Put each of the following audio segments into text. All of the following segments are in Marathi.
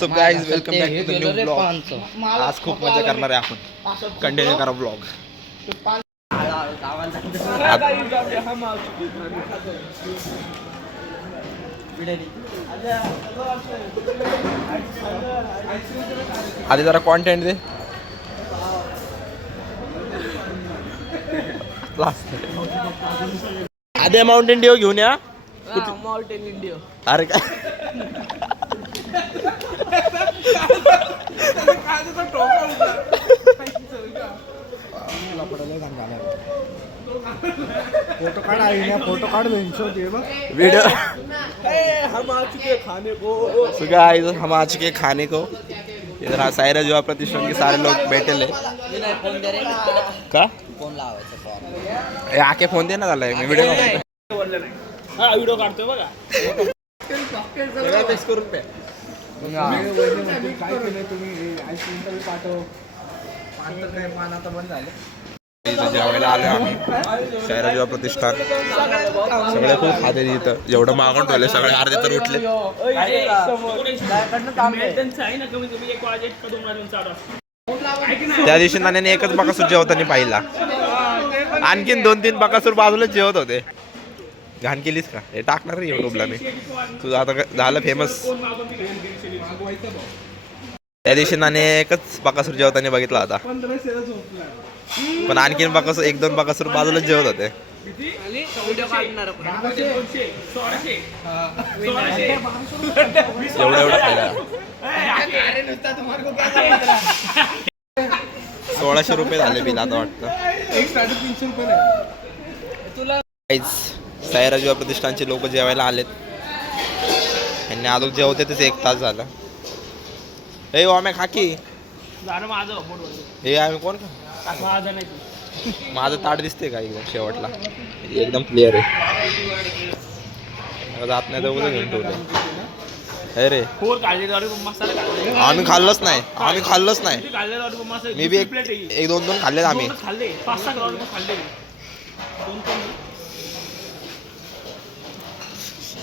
So guys welcome back to the new blog. आज खूप मजा करणार आहे आपण. कंटिन्यू करा ब्लॉग. आधी जरा कॉन्टेंट दे. आधी माउंटेन ड्यू घेऊन या. Mountain Dew. अरे काय फोटो काढ आहे फोटो काढ वीडियो. हम आ चुके खाने को. So guys, हम आ चुके खाने को. इधर सायरा युवा प्रतिष्ठान के सारे लोग बैठे ले. फोन दे रे का फोन लावायचा फोन. आके फोन दे ना झालाय मी व्हिडिओ हा व्हिडिओ काढतोय बघा. काय केलं तुम्ही आईस्क्रीम पाठव काय मान आता बंद झाले. जेवायला आलो आम्ही सायरा युवा प्रतिष्ठान. सगळे खूप खाते इथं. जेवढं मागून ठेवले सगळे अर्धे तर उठले. त्या दिवशी नाण्याने एकच बकासूर जेवताना पाहिला. आणखीन 2-3 बकासूर बाजूलाच जेवत होते. घाण केलीस का हे टाकणार रे युट्यूबला मी. तुझं आता झालं फेमस. त्या दिवशी नाने एकच बकासूर जेवताना बघितला होता. पण आणखीन बकासूर 1-2 बकासूर बाजूलाच जेवत होते. एवढं खायला 1600 रुपये झाले बिल आता वाटतं. 350 रुपये. सायरा युवा प्रतिष्ठानचे लोक जेवायला आलेत. यांनी अजून जेवते तेच 1 तास झाला. हे आम्ही खाकी हे आम्ही कोण माझं ताट दिसते का एकदम शेवटला एकदम क्लिअर आहे. जात नाही तर घेऊन ठेवले. अरे आम्ही खाल्लंच नाही. मी बी 1-2 खाल्लेत आम्ही.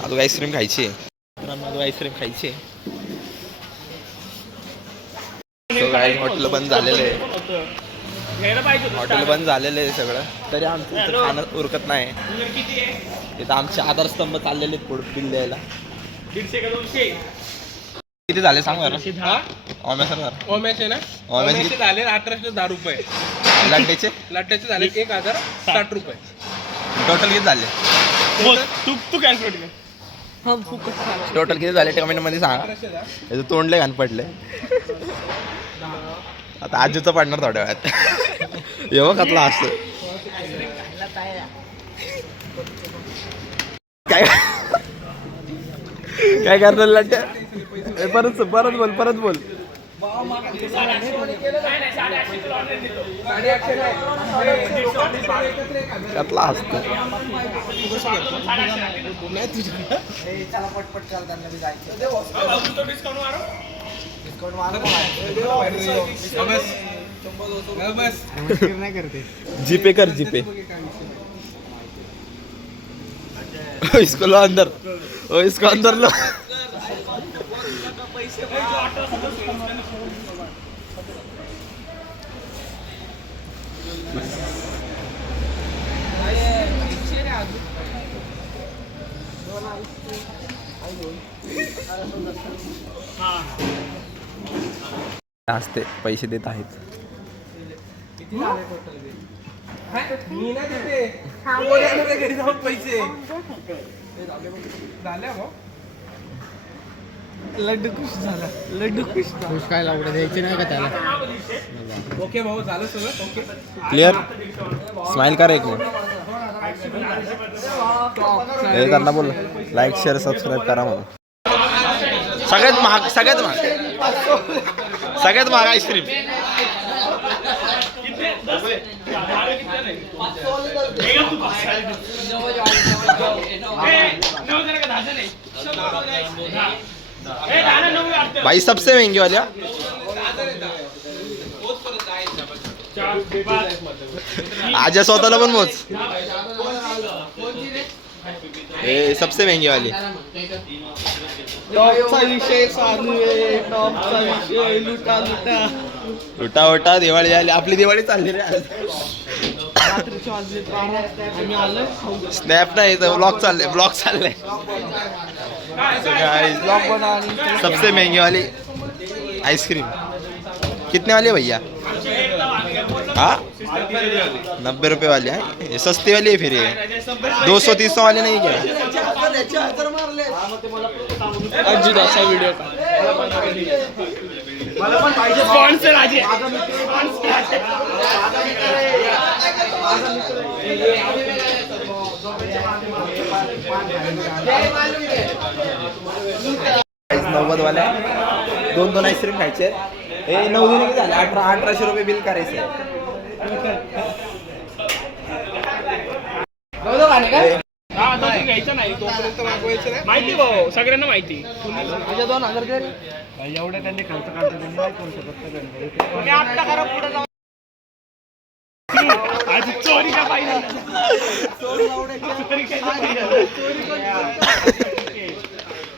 अजून आईस्क्रीम खायची आहे. आईस्क्रीम खायची आहे. हॉटेल बंद झालेलं आहे. हॉटेल बंद झालेलं आहे सगळं. तरी आमचं इथं खाणं उरकत नाही. इथं आमचे आधारस्तंभ चाललेले आहेत पुढे बिल द्यायला. 150 किती झाले सांग बरं. ओम्याचे ना ओम्याचे झाले 1810 रुपये. लड्ड्याचे झाले 1060 रुपये. टोटल किती झाले. तू कॅल्क्युलेट कर. टोटल किती झाले कमेंट मध्ये सांगा. याचं तोंडले घाण पडले. आता आजूचं पडणार थोड्या वेळात. येव खातला असतं काय काय करणार लड्ड्या. परत बोल. त्यातला असतं जीपे कर जीपे. इसको लो अंदर. इसको अंदर लो. असते पैसे देत आहेत. मी ना तिथे घरी जाऊन पैसे झाले. लड्डू खुश काय लावडं द्यायचे नाही का त्याला. ओके भाऊ झालं सगळं ओके क्लिअर. स्माइल कर एक मिनिट. हे त्यांना बोल लाईक शेअर सबस्क्राईब करा म्हणून. सगळ्यात महाग आईस्क्रीम. भाई सबसे महंगी वाली. आजा स्वतःला पण मोज. सबसे महंगी वाली टॉपचा विषय चालू आहे, टॉपचा विषय लुटा लुटा. लुटा दिवाळी आली, आपली दिवाळी चालली रे आज. रात्रीचे वाजले 12 आम्ही आलोय. स्नॅप नाही ब्लॉग चालले, ब्लॉग चालले. ब्लॉग बना आणि सबसे महंगी वाली आइसक्रीम कितने वाली है भैया? हाँ 90 रुपए वाली है, ये सस्ती वाली है फिर ये 200-300 वाली नहीं क्या? अजित असा व्हिडिओ स्पॉन्सर आजी प्राइस 90 वाला है. 2 आइसक्रीम खायचे. हे 9 दिने किती झाले? 1800 रुपये बिल करायचं आहे. हा आता तू घ्यायचं नाही तोपर्यंत मागवायचं नाही. माहिती भाऊ सगळ्यांना माहिती. माझ्या 2000 दे रे. एवढं त्यांनी खर्च करतो त्यांनी नाही करू शकत. तुम्ही आत्ता करा पुढे जाऊ. आज चोरी का पाहिजे? चोरी काय पाहिजे?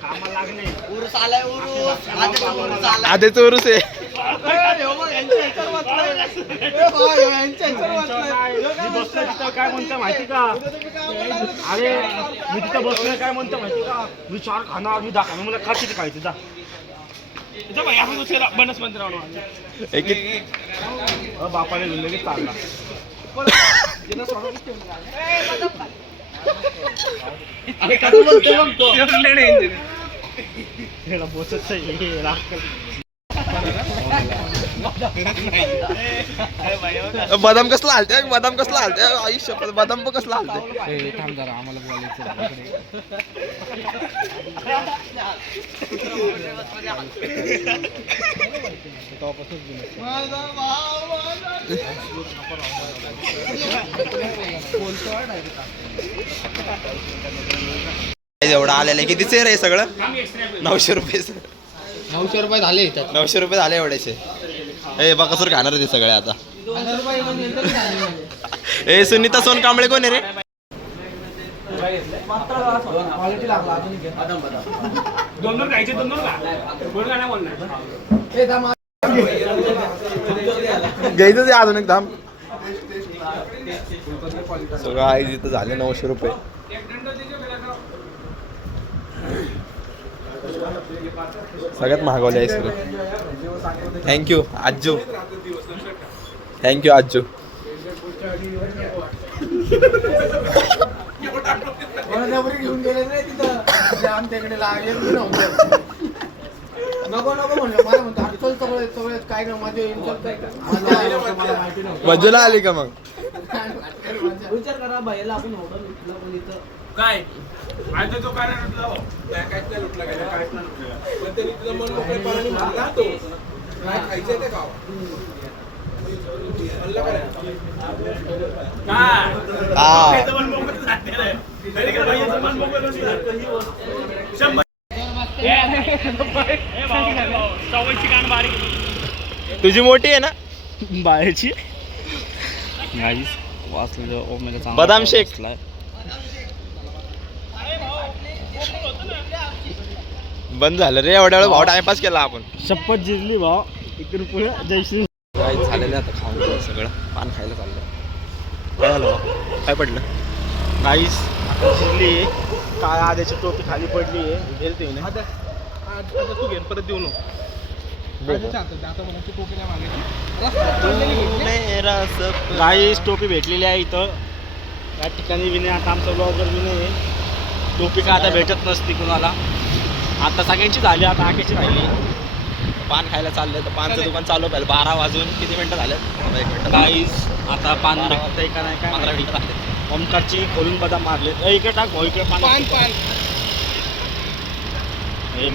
कामाला लागले. उरूस आलाय उरूस. आधीच उरूस आहे. काय म्हणतो माहिती का? अरे मी तिथं बसलोय काय म्हणतो माहिती का? मी 4 खाणार मी दाखवणार मला का किती खायचं जा. आपण दुसऱ्या बनस मंत्र बापाने लगेच चालला. बदाम कसला हालते? बदाम कसला हालते? आयुष्य बदाम पण कसला हालते? थांब जरा आम्हाला बोलायचं. एवढं आलेलं आहे. कितीचे रे सगळं? 900 रुपये. 900 रुपये झाले इथं. 900 रुपये झाले एवढ्याचे. ए बघा सर खाणार ते सगळे आता. 1000 रुपये पण नंतर झाले माझे. ए सुनीता सोन कांबळे कोण आहे रे? क्वालिटी लागला अजून घे. दोन खायचे 2 का बोल का नाही बोलणार. ए थांब. घ्यायचं ते अजून एक दाम. सगळं आहे तिथं झाले 900 रुपये. सगळ्यात महागवले आईस्क्रीम. थँक्यू आजू. थँक्यू आजू. घेऊन गेले नाही तिथं आमच्याकडे लागले नव्हतं. नको म्हणलं मला म्हणतो अडचण सगळे काय ना माझे मला माहिती नव्हतं. मजूला आली का मग? विचार करा बाईला आपण ऑर्डर लुटला पण इथं काय आता तो काय नाही लुटला काहीच नाही लुटला काहीच नाही लुटला पण त्यांनी तुझं मन मोकळेपणाने म्हणला तो काय खायचं ते खावा म्हणलं काय काय मन मोकळं जाते रे तरी काय भाईचं मन मोकळं नसतं. 100 सवयची कान बारीक तुझी मोठी आहे ना? बाहेरची गाईस वाचलं ओमेगा बदाम शेक. बंद झालं रे एवढ्या वेळ भाव टाइमपास केला आपण. शपथ जिरली भाव इकडे पुढे जयश्री काय झालेलं आता खाऊन सगळं पान खायला चाललं. काय झालं भाऊ? काय पडलं? गाईस जिरली काय आद्याची टोपी खाली पडली आहे गेलते तू घेऊन परत देऊ नको. गाईस टोपी भेटलेली आहे इथं या ठिकाणी विनय. आता आमचा ब्लॉगर विनय आहे. टोपी काय आता भेटत नसती कुणाला. आता सगळ्यांची झाली आता आकेची राहिली. पान खायला चाललंय तर पानचं दुकान चालू पाहिजे. 12 वाजून किती मिनिटं झाले? 1 मिनिट. गाईस आता पान भेटतंय का नाही काय 15 मिनिटं झाले. ओमकारची खोलून बदाम मारले. इकडे टाक भाऊ इकडे पान हे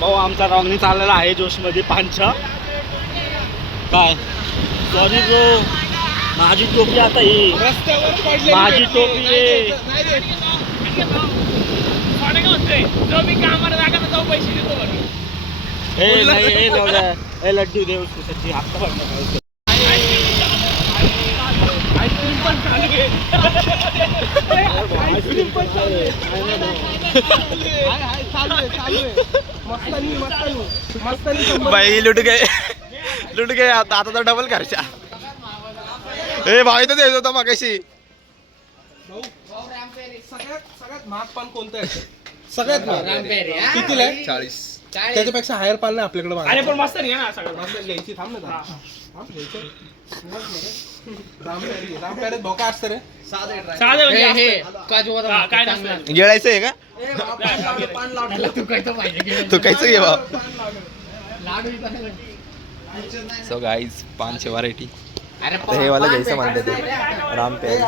भाऊ आमचा रॉंगनी चाललेला आहे जोशमध्ये पानच्या. काय सॉरी ब्रो माझी टोपी आता ही माझी टोपी आहे. ए नाही ए लवड्या ए लड्डू देऊ सच्ची आत्ता पडलं. आईस्क्रीम पण खाली आईस्क्रीम पण चालू आहे. बाई लुट गए आता तर डबल खर्चा. ए भाई तर द्यायचं होता मागाशी. सगळ्यात महाग पान कोणतं आहे? सगळ्यात महाग कितीला आहे? 40. त्याच्यापेक्षा हायर पान नाही आपल्याकडे अरे पण मस्त नाही ना सगळं. घ्यायची. थांब ना जरा. थांब घ्यायचं. रामपेरेत भोका असतं रे. साधे म्हणजे असतं. काय नसतं. गिळायचं आहे का? तू कायचं घे बाप. सो गाईज पानची व्हरायटी. आता हे वाला घ्यायचं म्हणते ते रामपेर.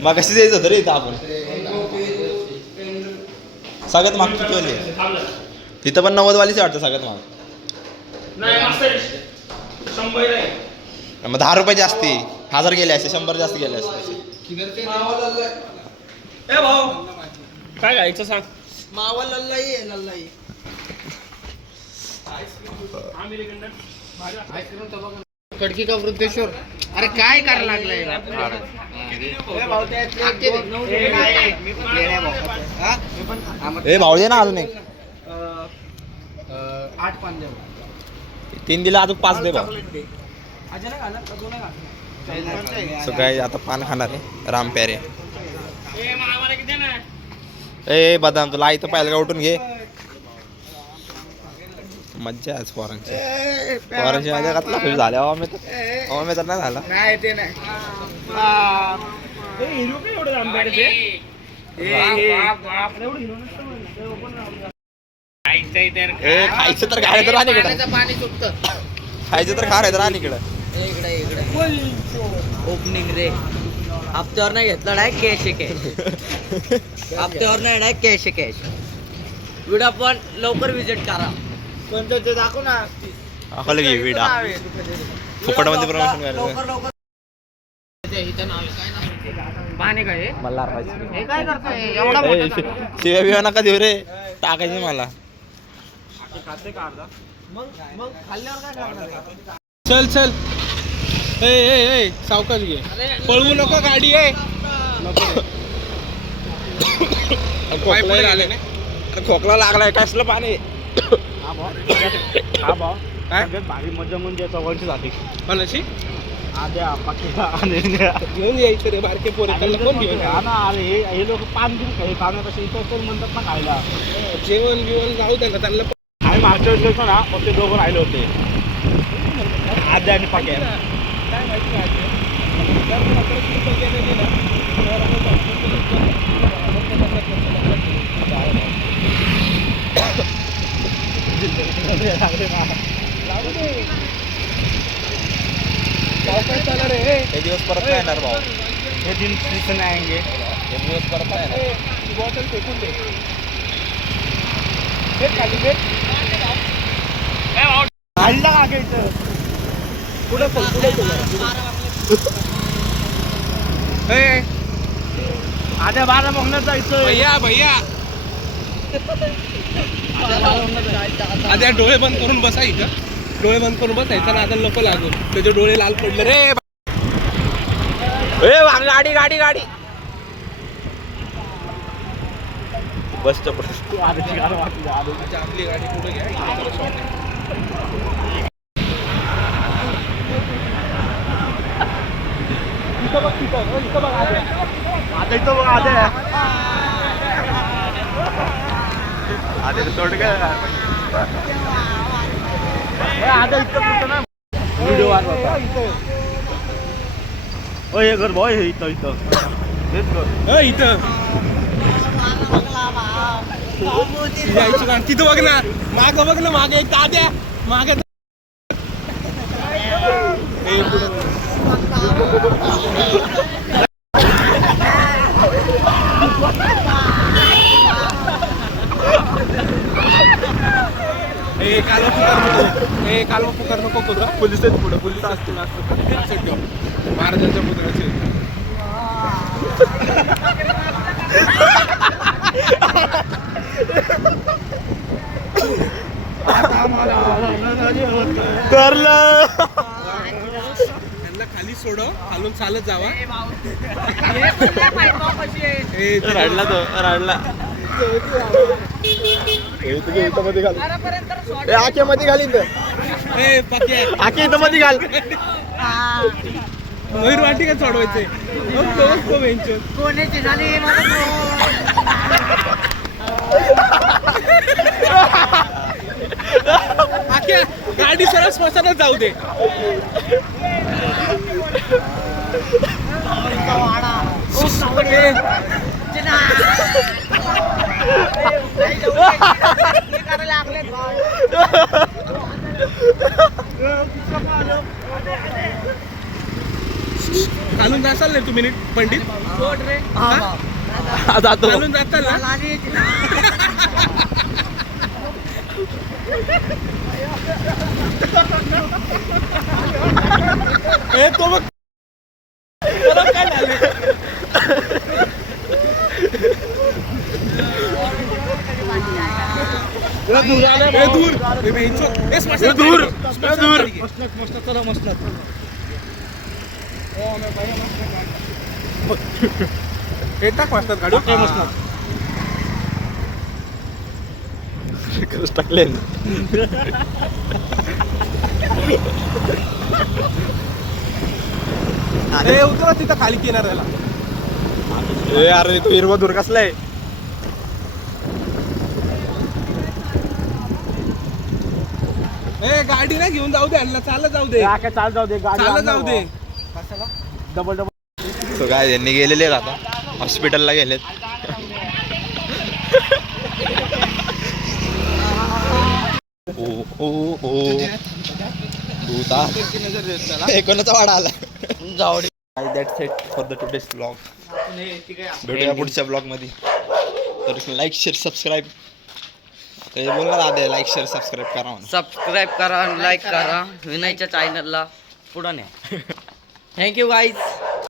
मग कशी द्यायचं होतं रे इथं आपण. सगळ्यात माग किती वाली आहे? तिथं पण 90 वालीच वाटतं सगळ्यात माग. मग 10 रुपये जास्ती. 1000 गेले असते, 100 जास्त गेले असते. काय घ्यायचं सांग. मावा लल्लाई आहे लल्लाई. कडकी का वृद्धेश्वर. अरे काय करायला लागलाय. ए भाऊ दे ना अजून एक. 8 पान द्या. 3 दिला अजून 5 दे भाऊ. सो काय आता पान खाणार आहे रामप्यारे. ए बदाम तुला इथं पाहिलं का उठून घे. मज्जा आज पोरांची मजा घातला खुश झाल्या. हवा मी तर नाही झाला. नाही ते नाही. हिरो काय एवढं आंब्याचे. ए खायचं तर खाय तर राणी इकडं. पाणी सुटतं. खायचं तर खा रे तर राणी इकडं. ओपनिंग रे हप्त्यावर नाही घेतला डायरेक्ट कॅश हप्त्यावर नाही डायरेक्ट कॅश व्हिडिओ पण लवकर विजिट करा. कोणतं ते दाखव ना. अकोला घे विडा फुकटमध्ये प्रमोशन लवकर करायचं. पाणी काय मला हे काय करतोय एवढा शिव्या बिव्या नका देऊ रे. टाकायचं मला. मग खाल्ल्यावर काय करणार. चल चल. ए सावकाश घे. पळवू नको गाडी आहे. खोकला लागलाय कसलं पाणी. हा भाऊ सगळ्यात भारी मजा म्हणजे चव्हाणची जाते. कोणाची आद्या पाकिस्ता घेऊन यायचं रे बारके पोरे. कोण घेऊन अरे हे लोक पान घेऊन काही पाहण्यात असे इतर म्हणतात ना खायला. जेवण बिवण जाऊ द्या ना त्यांना. आम्ही मागच्या वेळेस गेलो ना मग ते दोघं राहिले होते आद्या आणि पाक्या. काय माहिती आहे. हे दिवस परत नाही येणार भाऊ. हे दिन सीझन आएंगे. हे दिवस परत नाही येणार. बॉटल फेकून दे. खाली दे. खाल्ला का घ्यायचं पुढे आद्या 12 बघण्यात जायचं. भैया आधी डोळे बंद करून बसायचं. डोळे बंद करून बसायचं ना. आता नको लागून त्याचे डोळे लाल पडले रे. गाडी बसचं पुढे. आपली गाडी पुढे घ्या. इथं बघ आता इथं बघ आद्या. आधी सोड का. आद्या इथं कुठं ना व्हिडिओ होता. हे घर भाऊ हे इथं हेच घर. इथं जायचं का. तिथं बघ ना. माग बघ ना. मागे एक दाद्या मागे. काल पुकार नको करू. पोलिस आहेत पुढे. पोलिस असतील महाराजांच्या पुतळ्याचे. करलं त्यांना खाली सोड खालून चालत जावा रडला तो रडला मध्ये घाल आखे मध्ये घालीन आखे इथं मध्ये घाल मयूर वाटी का चढवायचे कोणाची झाली गाडी सरळ स्मशानात जाऊ दे खालून जासाल ना तुम्ही पंडित जातो खालून जाताल ना तो बघ काय झालं दूर चला मस्त टाक मस्त काढू मस्त टाकले उतर तिथं खाली किनाऱ्याला अरे तू हिरवा दूर कसलाय गाडी नाही घेऊन जाऊ दे यांना चालत जाऊ दे चाल जाऊ दे चालत जाऊ दे डबल डबल तो काय यांनी गेलेले आहेत आता हॉस्पिटलला गेलेत कोणाचा वाडा आला जाऊ that's it for the today's blog भेटूया पुढच्या ब्लॉग मध्ये तर लाईक शेअर सबस्क्राईब बोल ना दादा लाईक शेअर सबस्क्राईब करा म्हणून सबस्क्राईब करा लाईक करा विनयच्या चॅनलला पुढं न्या थँक्यू गाईज